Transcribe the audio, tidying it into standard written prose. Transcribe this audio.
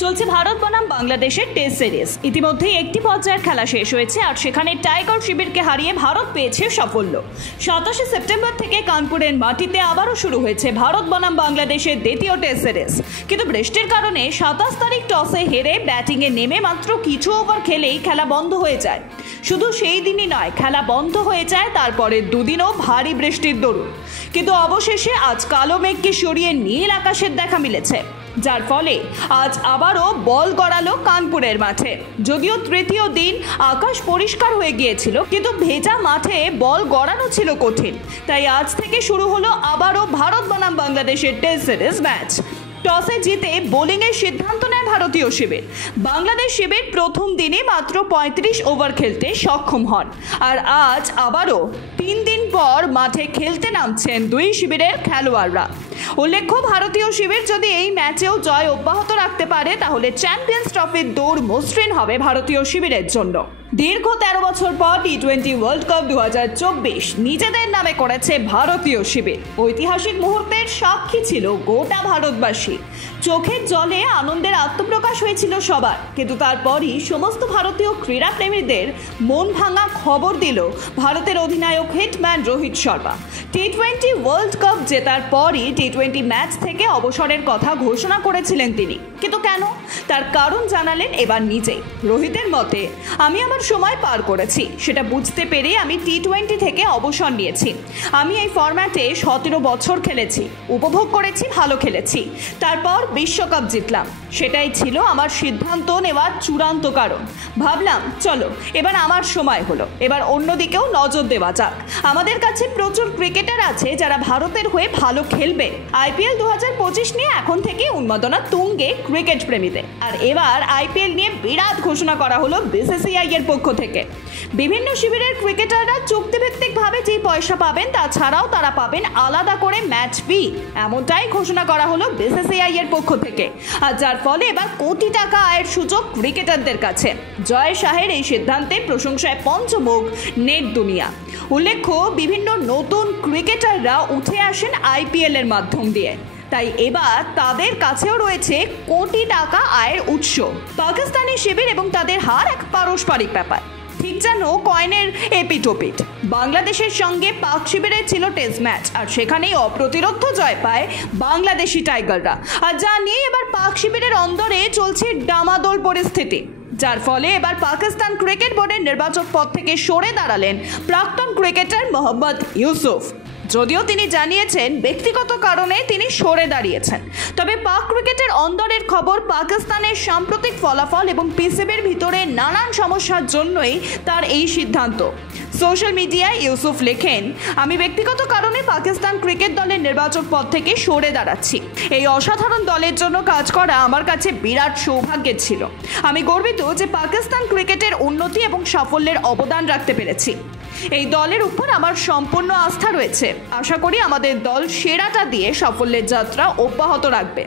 চলছে ভারত বনাম বাংলাদেশের টেস্ট সিরিজ। ইতিমধ্যেই একটি পর্যায়ের খেলা শেষ হয়েছে আর সেখানে টাইগার শিবিরকে হারিয়ে ভারত পেয়েছে সাফল্য। 27 সেপ্টেম্বর থেকে কানপুরের মাটিতে আবারও শুরু হয়েছে ভারত বনাম বাংলাদেশের দ্বিতীয় টেস্ট সিরিজ। কিন্তু বৃষ্টির কারণে 27 তারিখ টসে হেরে ব্যাটিংয়ে নেমে মাত্র কিছু ওভার খেলেই খেলা বন্ধ হয়ে যায়। শুধু সেই দিনই নয়, খেলা বন্ধ হয়ে যায় তারপরে দুদিনও ভারী বৃষ্টির দরুন। কিন্তু অবশেষে আজ কালো মেঘকে সরিয়ে নীল আকাশের দেখা মিলেছে, যার ফলে আজ আবারও বল গড়ালো কানপুরের মাঠে। যদিও তৃতীয় দিন আকাশ পরিষ্কার হয়ে গিয়েছিল, কিন্তু ভেজা মাঠে বল গড়ানো ছিল কঠিন। তাই আজ থেকে শুরু হলো আবারও ভারত বনাম বাংলাদেশের টেস্ট সিরিজ ম্যাচ। টসে জিতে বোলিংয়ের সিদ্ধান্ত নেয় ভারতীয় শিবির। বাংলাদেশ শিবির প্রথম দিনে মাত্র 35 ওভার খেলতে সক্ষম হন। আর আজ আবারও 3 দিন পর মাঠে খেলতে নামছেন দুই শিবিরের খেলোয়াড়রা। উল্লেখ্য, ভারতীয় শিবির যদি এই ম্যাচেও জয় অব্যাহত রাখতে পারে তাহলে চ্যাম্পিয়ন্স ট্রফির দৌড় মসৃণ হবে ভারতীয় শিবিরের জন্য। দীর্ঘ 13 বছর পর টি-20 ওয়ার্ল্ড কাপ 2024 নিজেদের নামে করেছে ভারতীয় শিবির। ঐতিহাসিক মুহূর্তের সাক্ষী ছিল গোটা ভারতবাসী। চোখের জলে আনন্দের আত্মপ্রকাশ হয়েছিল সবার। কিন্তু তারপরই সমস্ত ভারতীয় ক্রীড়াপ্রেমীদের মন ভাঙা খবর দিল ভারতের অধিনায়ক হিটম্যান রোহিত শর্মা। টি-20 ওয়ার্ল্ড কাপ জেতার পরই টি-20 ম্যাচ থেকে অবসরের কথা ঘোষণা করেছিলেন তিনি। কিন্তু কেন, তার কারণ জানালেন এবার নিজেই। রোহিতের মতে, আমি আমার সময় পার করেছি, সেটা বুঝতে পেরে আমি টি-20 থেকে অবসর নিয়েছি। আমি এই ফরম্যাটে 17 বছর খেলেছি, উপভোগ করেছি, ভালো খেলেছি, তারপর বিশ্বকাপ জিতলাম। সেটাই ছিল আমার সিদ্ধান্ত নেওয়ার চূড়ান্ত কারণ। ভাবলাম চলো এবার আমার সময় হলো, এবার অন্যদিকেও নজর দেওয়া যাক। আমাদের কাছে প্রচুর ক্রিকেটার আছে যারা ভারতের হয়ে ভালো খেলবে। আইপিএল 2025 নিয়ে এখন থেকে উন্মাদনা তুঙ্গে ক্রিকেট প্রেমীদের। আর এবার আইপিএল নিয়ে বিরাট ঘোষণা করা হলো বিসিসিআই এর পক্ষ থেকে। বিভিন্ন শিবিরের ক্রিকেটাররা চুক্তিভিত্তিকভাবে যে পয়সা পাবেন তা ছাড়াও তারা পাবেন আলাদা করে ম্যাচ ফি, এমনটাই ঘোষণা করা হলো বিসিসিআই এর পক্ষ থেকে। আর যার ফলে এবার কোটি টাকা আয়ের সুযোগ ক্রিকেটারদের কাছে। জয় শাহের এই সিদ্ধান্তে প্রশংসায় পঞ্চমুখ নেট দুনিয়া। উল্লেখ্য, বিভিন্ন নতুন ক্রিকেটাররা উঠে আসেন আইপিএল এর মাধ্যম দিয়ে, তাই এবার তাদের কাছেও রয়েছে কোটি টাকা আয়ের উৎস। পাকিস্তানি শিবির এবং তাদের হার এক পারস্পরিক ব্যাপার, ঠিক যেন কয়েনের এপিটোপিট। বাংলাদেশের সঙ্গে পাক শিবিরের ছিল টেস্ট ম্যাচ, আর সেখানেই অপ্রতিরোধ্য জয় পায় বাংলাদেশি টাইগাররা। আর যা নিয়ে এবার পাক শিবিরের অন্দরে চলছে ডামাডোল পরিস্থিতি, যার ফলে এবার পাকিস্তান ক্রিকেট বোর্ডের নির্বাচক পদ থেকে সরে দাঁড়ালেন প্রাক্তন ক্রিকেটার মোহাম্মদ ইউসুফ। যদিও তিনি জানিয়েছেন ব্যক্তিগত কারণে তিনি সরে দাঁড়িয়েছেন, তবে পাক ক্রিকেটের অন্দরের খবর পাকিস্তানের সাম্প্রতিক ফলাফল এবং পিসিবির ভিতরে নানান সমস্যার জন্যই তার এই সিদ্ধান্ত। সোশ্যাল মিডিয়ায় ইউসুফ লেখেন, আমি ব্যক্তিগত কারণে পাকিস্তান ক্রিকেট দলের নির্বাচক পদ থেকে সরে দাঁড়াচ্ছি। এই অসাধারণ দলের জন্য কাজ করা আমার কাছে বিরাট সৌভাগ্যের ছিল। আমি গর্বিত যে পাকিস্তান ক্রিকেটের উন্নতি এবং সাফল্যের অবদান রাখতে পেরেছি। এই দলের উপর আমার সম্পূর্ণ আস্থা রয়েছে। আশা করি আমাদের দল সেরাটা দিয়ে সাফল্যের যাত্রা অব্যাহত রাখবে।